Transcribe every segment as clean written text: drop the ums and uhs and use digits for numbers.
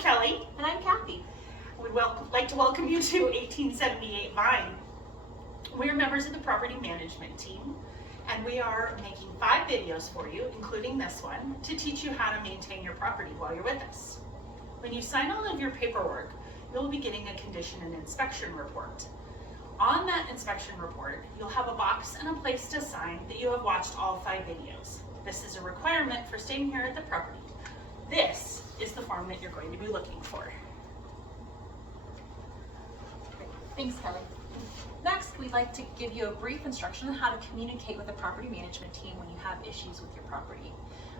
Kelly. And I'm Kathy. We'd like to welcome you to 1878 Vine. We're members of the property management team, and we are making 5 videos for you, including this one, to teach you how to maintain your property while you're with us. When you sign all of your paperwork, you'll be getting a condition and inspection report. On that inspection report, you'll have a box and a place to sign that you have watched all 5 videos. This is a requirement for staying here at the property. This is the form that you're going to be looking for. Thanks, Kelly. Next, we'd like to give you a brief instruction on how to communicate with the property management team when you have issues with your property.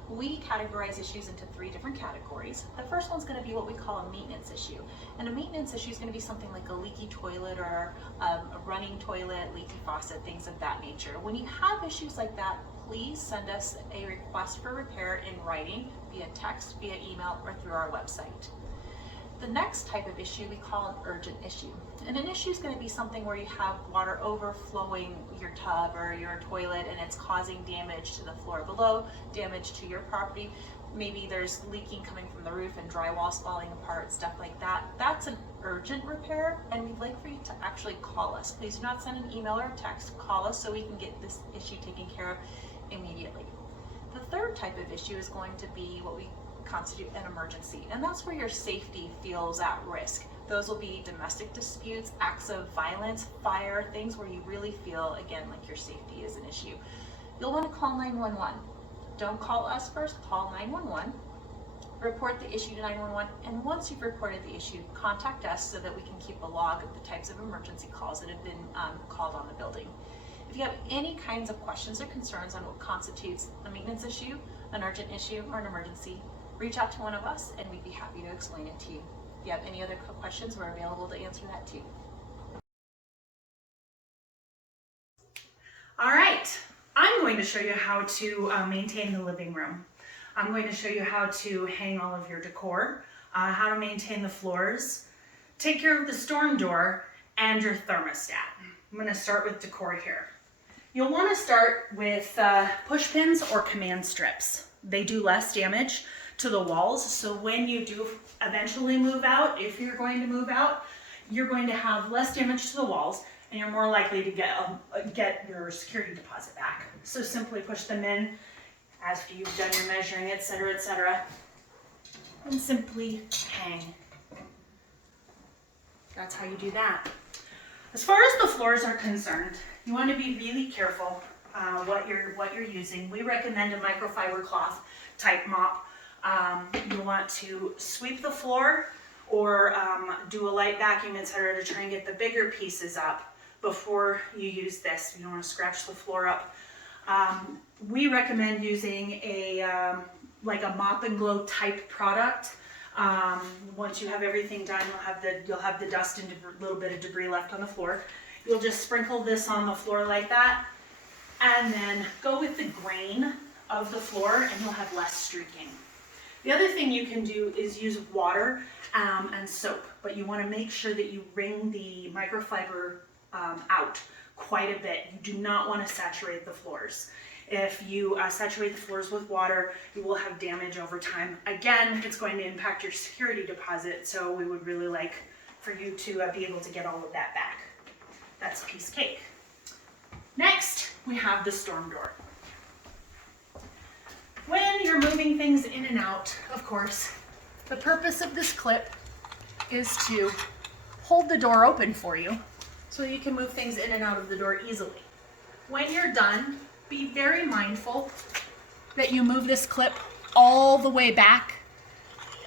We categorize issues into 3 different categories. The first one's going to be what we call a maintenance issue. And a maintenance issue is going to be something like a leaky toilet or a running toilet, leaky faucet, things of that nature. When you have issues like that, please send us a request for repair in writing via text, via email, or through our website. The next type of issue we call an urgent issue. And an issue is going to be something where you have water overflowing your tub or your toilet and it's causing damage to the floor below, damage to your property. Maybe there's leaking coming from the roof and drywall's falling apart, stuff like that. That's an urgent repair, and we'd like for you to actually call us. Please do not send an email or a text. Call us so we can get this issue taken care of immediately. The third type of issue is going to be what we constitute an emergency, and that's where your safety feels at risk. Those will be domestic disputes, acts of violence, fire, things where you really feel, again, like your safety is an issue. You'll want to call 911. Don't call us first, call 911. Report the issue to 911, and once you've reported the issue, contact us so that we can keep a log of the types of emergency calls that have been called on the building. If you have any kinds of questions or concerns on what constitutes a maintenance issue, an urgent issue, or an emergency, reach out to one of us and we'd be happy to explain it to you. If you have any other questions, we're available to answer that too. All right, I'm going to show you how to maintain the living room. I'm going to show you how to hang all of your decor, how to maintain the floors, take care of the storm door, and your thermostat. I'm going to start with decor here. You'll want to start with push pins or command strips. They do less damage to the walls, so when you do eventually move out, if you're going to move out, you're going to have less damage to the walls and you're more likely to get your security deposit back. So simply push them in after you've done your measuring, etc., and simply hang. That's how you do that. As far as the floors are concerned, you want to be really careful what you're using. We recommend a microfiber cloth type mop. You want to sweep the floor or do a light vacuum, etc., to try and get the bigger pieces up before you use this. You don't want to scratch the floor up. We recommend using a like a mop and glow type product. Once you have everything done, you'll have the dust and a little bit of debris left on the floor. You'll just sprinkle this on the floor like that, and then go with the grain of the floor, and you'll have less streaking. The other thing you can do is use water and soap, but you want to make sure that you wring the microfiber out quite a bit. You do not want to saturate the floors. If you saturate the floors with water, you will have damage over time. Again, it's going to impact your security deposit, so we would really like for you to be able to get all of that back. That's piece cake. Next, we have the storm door. When you're moving things in and out, of course, the purpose of this clip is to hold the door open for you so you can move things in and out of the door easily. When you're done, be very mindful that you move this clip all the way back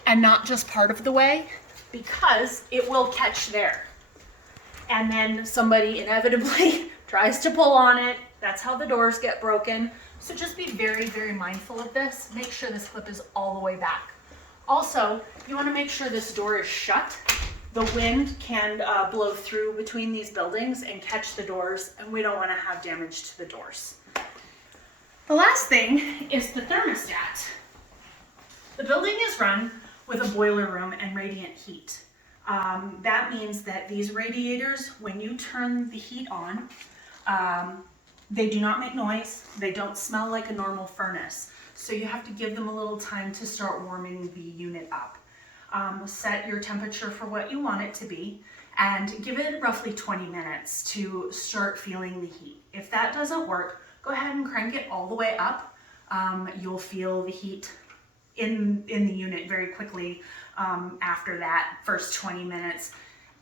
and not just part of the way, because it will catch there. And then somebody inevitably tries to pull on it. That's how the doors get broken. So just be very, very mindful of this. Make sure this clip is all the way back. Also, you want to make sure this door is shut. The wind can blow through between these buildings and catch the doors, and we don't want to have damage to the doors. The last thing is the thermostat. The building is run with a boiler room and radiant heat. That means that these radiators, when you turn the heat on, they do not make noise. They don't smell like a normal furnace. So you have to give them a little time to start warming the unit up. Set your temperature for what you want it to be and give it roughly 20 minutes to start feeling the heat. If that doesn't work, go ahead and crank it all the way up. You'll feel the heat in the unit very quickly after that first 20 minutes,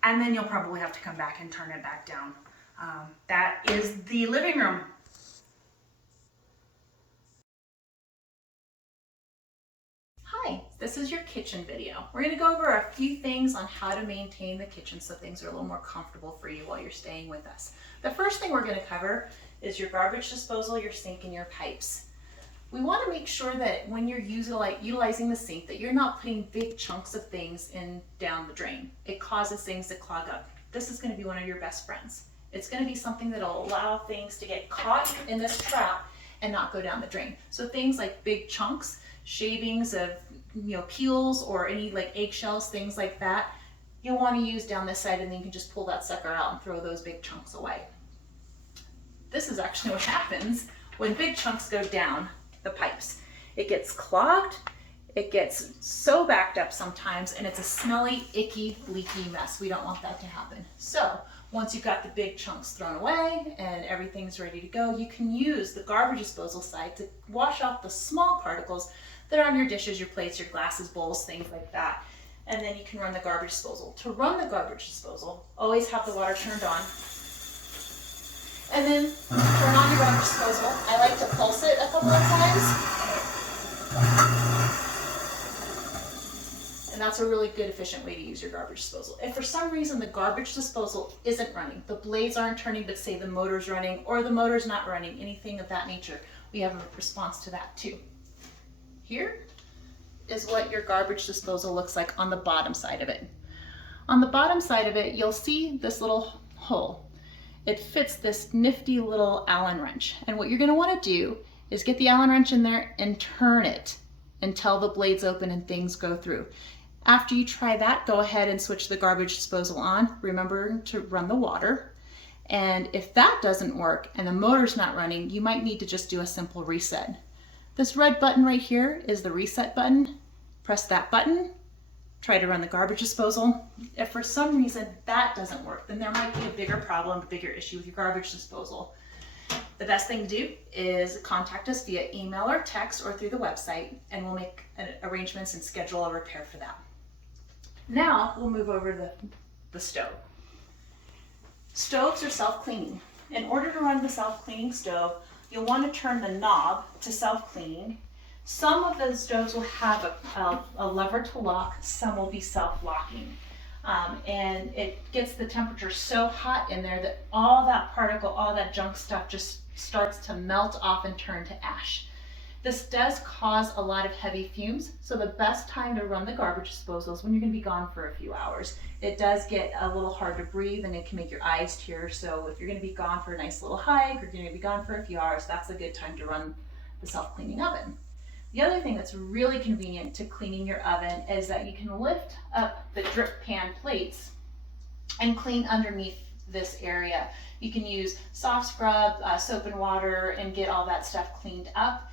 and then you'll probably have to come back and turn it back down. That is the living room. Hi, this is your kitchen video. We're going to go over a few things on how to maintain the kitchen so things are a little more comfortable for you while you're staying with us. The first thing we're going to cover is your garbage disposal, your sink, and your pipes. We want to make sure that when you're utilizing the sink that you're not putting big chunks of things in down the drain. It causes things to clog up. This is going to be one of your best friends. It's going to be something that'll allow things to get caught in this trap and not go down the drain. So things like big chunks, shavings of peels or any like eggshells, things like that, you'll want to use down this side, and then you can just pull that sucker out and throw those big chunks away. This is actually what happens when big chunks go down the pipes. It gets clogged, it gets so backed up sometimes, and it's a smelly, icky, leaky mess. We don't want that to happen. So once you've got the big chunks thrown away and everything's ready to go, you can use the garbage disposal side to wash off the small particles that are on your dishes, your plates, your glasses, bowls, things like that. And then you can run the garbage disposal. To run the garbage disposal, always have the water turned on. And then turn on your garbage disposal. I like to pulse it a couple of times. And that's a really good, efficient way to use your garbage disposal. If for some reason the garbage disposal isn't running, the blades aren't turning, but say the motor's running or the motor's not running, anything of that nature, we have a response to that too. Here is what your garbage disposal looks like on the bottom side of it. On the bottom side of it, you'll see this little hole. It fits this nifty little Allen wrench. And what you're going to want to do is get the Allen wrench in there and turn it until the blade's open and things go through. After you try that, go ahead and switch the garbage disposal on. Remember to run the water. And if that doesn't work and the motor's not running, you might need to just do a simple reset. This red button right here is the reset button. Press that button, try to run the garbage disposal. If for some reason that doesn't work, then there might be a bigger problem, a bigger issue with your garbage disposal. The best thing to do is contact us via email or text or through the website, and we'll make arrangements and schedule a repair for that. Now we'll move over to the stove. Stoves are self-cleaning. In order to run the self-cleaning stove, you'll want to turn the knob to self-cleaning. Some of the stoves will have a lever to lock, some will be self-locking. And it gets the temperature so hot in there that all that particle, all that junk stuff just starts to melt off and turn to ash. This does cause a lot of heavy fumes, so the best time to run the garbage disposal is when you're going to be gone for a few hours. It does get a little hard to breathe and it can make your eyes tear, so if you're going to be gone for a nice little hike or you're going to be gone for a few hours, that's a good time to run the self-cleaning oven. The other thing that's really convenient to cleaning your oven is that you can lift up the drip pan plates and clean underneath this area. You can use soft scrub, soap and water, and get all that stuff cleaned up.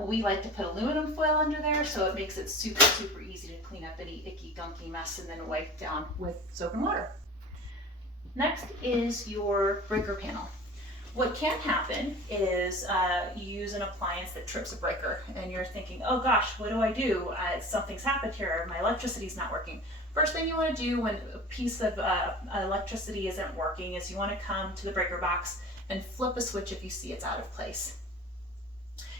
We like to put aluminum foil under there, so it makes it super, super easy to clean up any icky, gunky mess and then wipe down with soap and water. Next is your breaker panel. What can happen is you use an appliance that trips a breaker and you're thinking, oh gosh, what do I do? Something's happened here, my electricity's not working. First thing you want to do when a piece of electricity isn't working is you want to come to the breaker box and flip a switch if you see it's out of place.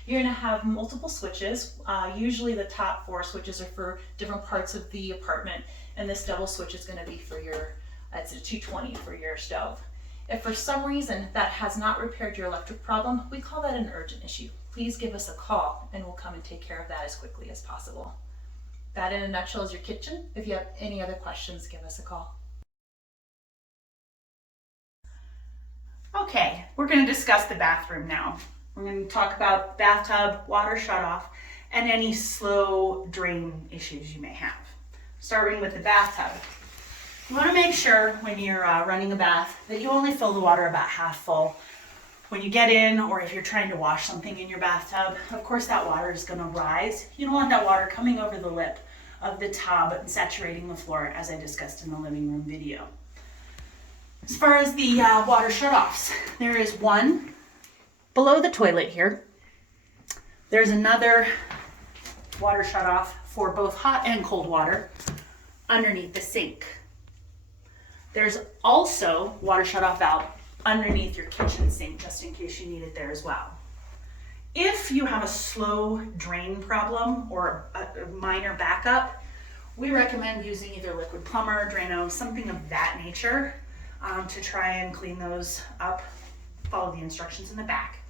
You're going to have multiple switches. Usually the top 4 switches are for different parts of the apartment, and this double switch is going to be for your, it's a 220 for your stove. If for some reason that has not repaired your electric problem, we call that an urgent issue. Please give us a call and we'll come and take care of that as quickly as possible. That in a nutshell is your kitchen. If you have any other questions, give us a call. Okay, we're going to discuss the bathroom now. We're going to talk about bathtub, water shutoff, and any slow drain issues you may have. Starting with the bathtub. You want to make sure when you're running a bath that you only fill the water about half full. When you get in, or if you're trying to wash something in your bathtub, of course that water is going to rise. You don't want that water coming over the lip of the tub and saturating the floor, as I discussed in the living room video. As far as the water shutoffs, there is one below the toilet here. There's another water shutoff for both hot and cold water underneath the sink. There's also water shutoff valve underneath your kitchen sink, just in case you need it there as well. If you have a slow drain problem or a minor backup, we recommend using either Liquid Plumber, Drano, something of that nature to try and clean those up. Follow the instructions in the back.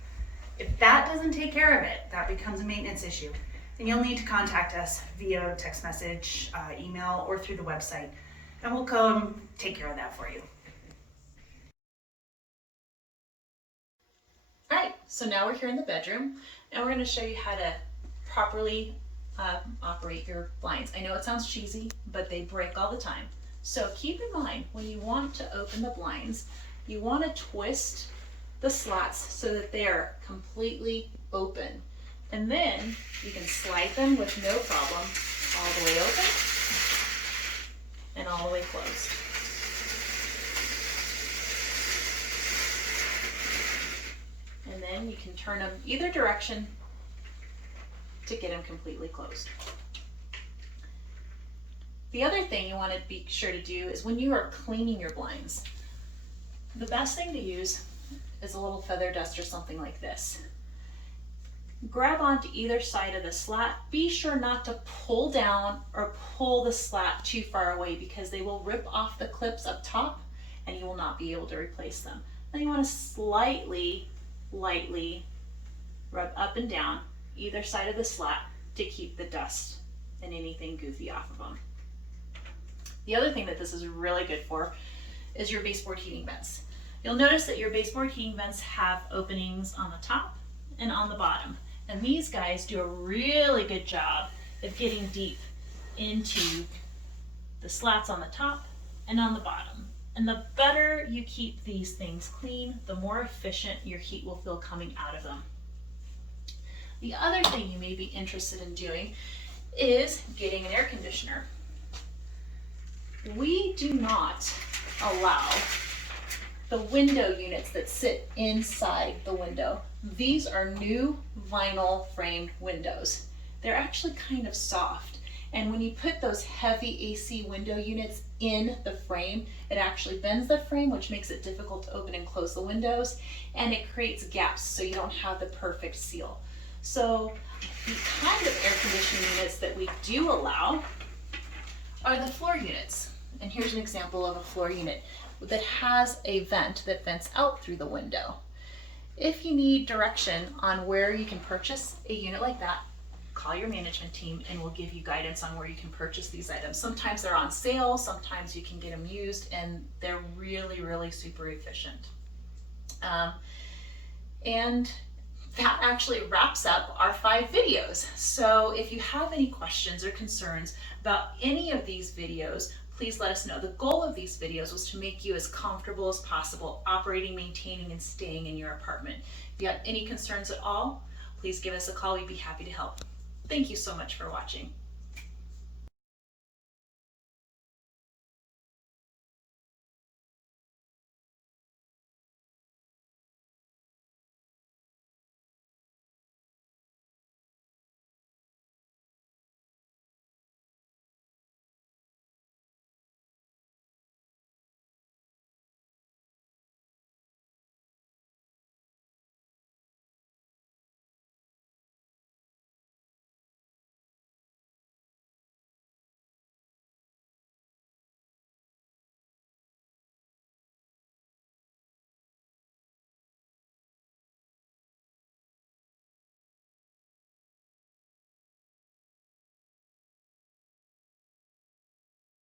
If that doesn't take care of it, that becomes a maintenance issue, then you'll need to contact us via text message, email, or through the website, and we'll come take care of that for you. All right, so now we're here in the bedroom, and we're going to show you how to properly operate your blinds. I know it sounds cheesy, but they break all the time. So keep in mind, when you want to open the blinds, you want to twist the slats so that they are completely open. And then you can slide them with no problem all the way open and all the way closed. And then you can turn them either direction to get them completely closed. The other thing you want to be sure to do is when you are cleaning your blinds, the best thing to use is a little feather dust or something like this. Grab onto either side of the slat. Be sure not to pull down or pull the slat too far away, because they will rip off the clips up top and you will not be able to replace them. Then you want to lightly rub up and down either side of the slat to keep the dust and anything goofy off of them. The other thing that this is really good for is your baseboard heating vents. You'll notice that your baseboard heating vents have openings on the top and on the bottom. And these guys do a really good job of getting deep into the slats on the top and on the bottom. And the better you keep these things clean, the more efficient your heat will feel coming out of them. The other thing you may be interested in doing is getting an air conditioner. We do not allow the window units that sit inside the window. These are new vinyl framed windows. They're actually kind of soft. And when you put those heavy AC window units in the frame, it actually bends the frame, which makes it difficult to open and close the windows, and it creates gaps so you don't have the perfect seal. So the kind of air conditioning units that we do allow are the floor units. And here's an example of a floor unit that has a vent that vents out through the window. If you need direction on where you can purchase a unit like that, call your management team and we'll give you guidance on where you can purchase these items. Sometimes they're on sale, sometimes you can get them used, and they're really, really super efficient. And that actually wraps up our 5 videos. So if you have any questions or concerns about any of these videos, please let us know. The goal of these videos was to make you as comfortable as possible operating, maintaining, and staying in your apartment. If you have any concerns at all, please give us a call. We'd be happy to help. Thank you so much for watching.